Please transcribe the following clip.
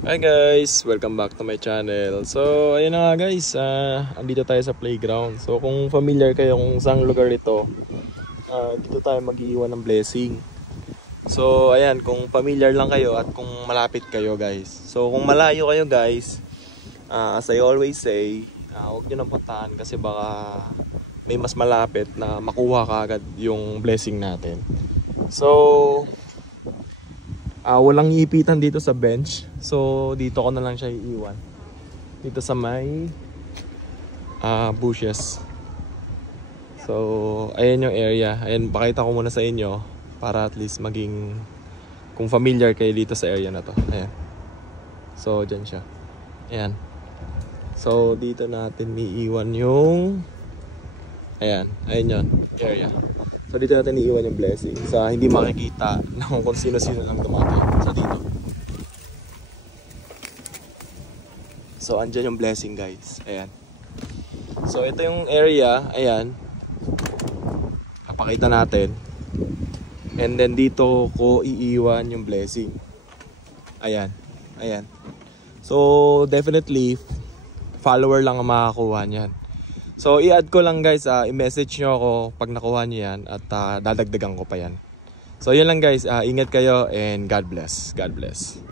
Hi guys! Welcome back to my channel. So ayun na nga guys, andito tayo sa playground. So kung familiar kayo kung saan lugar ito, dito tayo mag-iwan ng blessing. So ayan, kung familiar lang kayo at kung malapit kayo guys. So kung malayo kayo guys, as I always say, huwag nyo nang puntahan kasi baka may mas malapit na makuha ka agad yung blessing natin. So walang iipitan dito sa bench. So dito ko na lang siya iiwan. Dito sa may bushes. So ayan yung area. Ayan, pakita ko muna sa inyo para at least maging kung familiar kayo dito sa area na to. Ayan. So dyan siya. Ayan. So dito natin iiwan yung ayan yun, area. So dito natin iiwan yung blessing sa hindi makikita ng kung sino-sino lang dumating. So dito. So andyan yung blessing guys. Ayan. So ito yung area. Ayan. Papakita natin. And then dito ko iiwan yung blessing. Ayan. Ayan. So definitely follower lang ang makakuha niyan. So i-add ko lang guys, i-message nyo ako pag nakuha nyo yan at dadagdagan ko pa yan. So yun lang guys, ingat kayo and God bless. God bless.